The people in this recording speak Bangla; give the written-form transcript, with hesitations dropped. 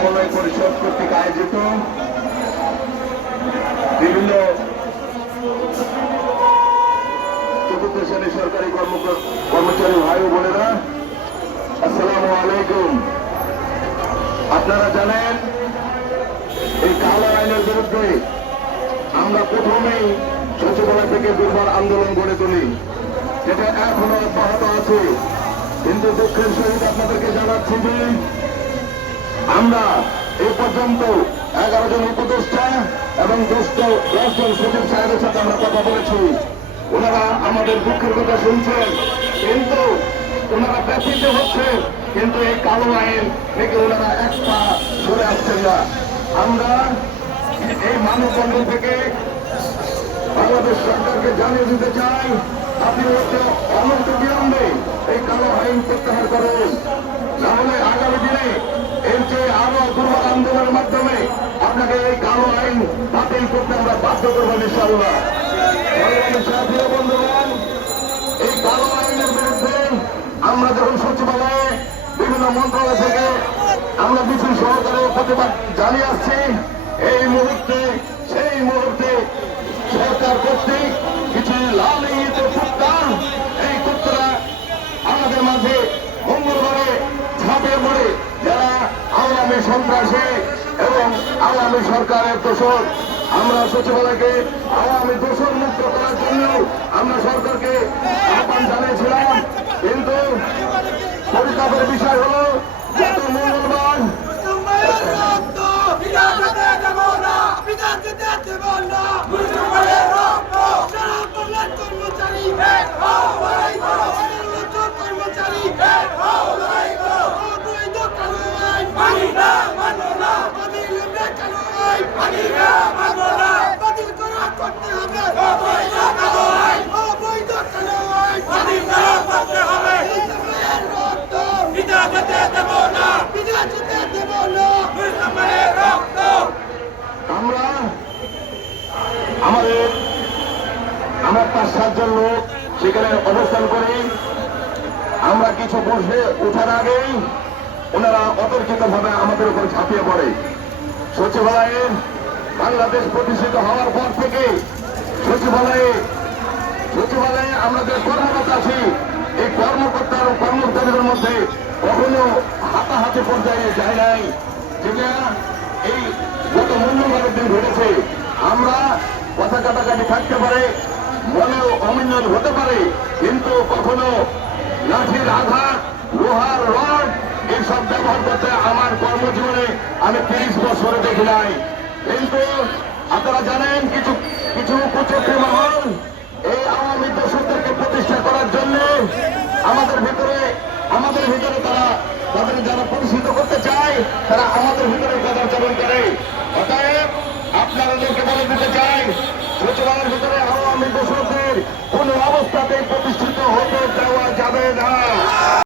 সমন্বয় পরিষদ কর্তৃক আয়োজিত বিভিন্ন চতুর্থ শ্রেণীর সরকারি কর্মচারী ভাই ও বোনেরা, আসসালামু আলাইকুম। আপনারা জানেন, এই কালো আইনের বিরুদ্ধে আমরা প্রথমেই সচিবালয় থেকে দুর্বার আন্দোলন গড়ে তুলি, যেটা এখনো অব্যাহত আছে। কিন্তু দুঃখের সহিত আপনাদেরকে জানাচ্ছি যে আমরা এই পর্যন্ত 11 জন উপদেষ্টা এবং 10 জন সচিব সাহেবের সাথে আমরা কথা বলেছি। ওনারা আমাদের দুঃখের কথা শুনছেন, কিন্তু ওনারা ব্যথিত হচ্ছে, কিন্তু এই কালো আইন থেকে ওনারা এক পা সরে আসছেন না। আমরা এই মানববন্ধন থেকে বাংলাদেশ সরকারকে জানিয়ে দিতে চাই, আপনি অনন্ত বিলম্বে এই কালো আইন প্রত্যাহার করুন, না হলে আগামী দিনে এর চেয়ে আরো দুর্বল আন্দোলনের মাধ্যমে আপনাকে এই কালো আইন বাতিল করতে আমরা বাধ্য করবো ইনশাআল্লাহ। সাথীয় বন্ধুগণ, এই কালো আইনের বিরুদ্ধে আমরা যখন সচিবালয়ে বিভিন্ন মন্ত্রণালয় থেকে আমরা মিছিল সহকারে প্রতিবাদ জানিয়ে আসছি, এই মুহূর্তে সেই মুহূর্তে সরকার কর্তৃক কিছু লাল ইঙ্গিতের কুত্তা, এই কুত্তারা আমাদের মাঝে মঙ্গলবারে ঝাঁপিয়ে পড়ে, যারা আওয়ামী সন্ত্রাসী এবং আওয়ামী সরকারের দোষর। আমরা সচিবালয়কে আওয়ামী দোষর মুক্ত করার জন্য আমরা সরকারকে আহ্বান জানিয়েছিলাম, কিন্তু পরিতাপের বিষয় হলো গত মঙ্গলবার আমরা 5-7 জন লোক সেখানে অবস্থান করি। আমরা কিছু বসে ওঠার আগেই ওনারা অতর্কিত ভাবে আমাদের উপর ঝাঁপিয়ে পড়ে। সচিবালয়ে বাংলাদেশ প্রতিষ্ঠিত হওয়ার পর থেকে সচিবালয়ে আমরা যে কর্মকর্তা আছি, এই কর্মকর্তা ও কর্মচারীদের মধ্যে কখনো হাতাহাতি পর্যায়ে যায় নাই, যেটা এই গত মঙ্গলবারের দিন ঘটেছে। আমরা কথা কাটাকাটি থাকতে পারে, মনেও অমিল হতে পারে, কিন্তু কখনো লাঠির আঘাত, লোহার রড এইসব ব্যবহার করতে আমার কর্মজীবনে আমি 30 বছরে দেখি নাই। কিন্তু আপনারা জানেন, কিছু কুচক্রী মহল এই আওয়ামী দোষরদেরকে প্রতিষ্ঠা করার জন্য আমাদের ভিতরে তারা তাদের যারা প্রতিষ্ঠিত করতে চায়, তারা আমাদের ভিতরে কাদাচরণ করে। অতএব আপনাদেরকে বলে দিতে চাই, সচিবালয়ের ভিতরে আওয়ামী দোষরদের কোন অবস্থাতেই প্রতিষ্ঠিত হতে দেওয়া যাবে না।